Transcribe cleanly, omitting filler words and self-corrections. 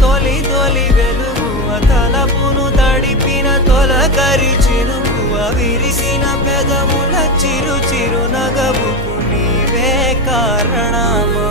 తొలి తొలి వెలుగువ తలపును తడిపిన తొలకరి చిరుకువ విరిసిన పెదవుల చిరు చిరు నగవుకు నీవే కారణమా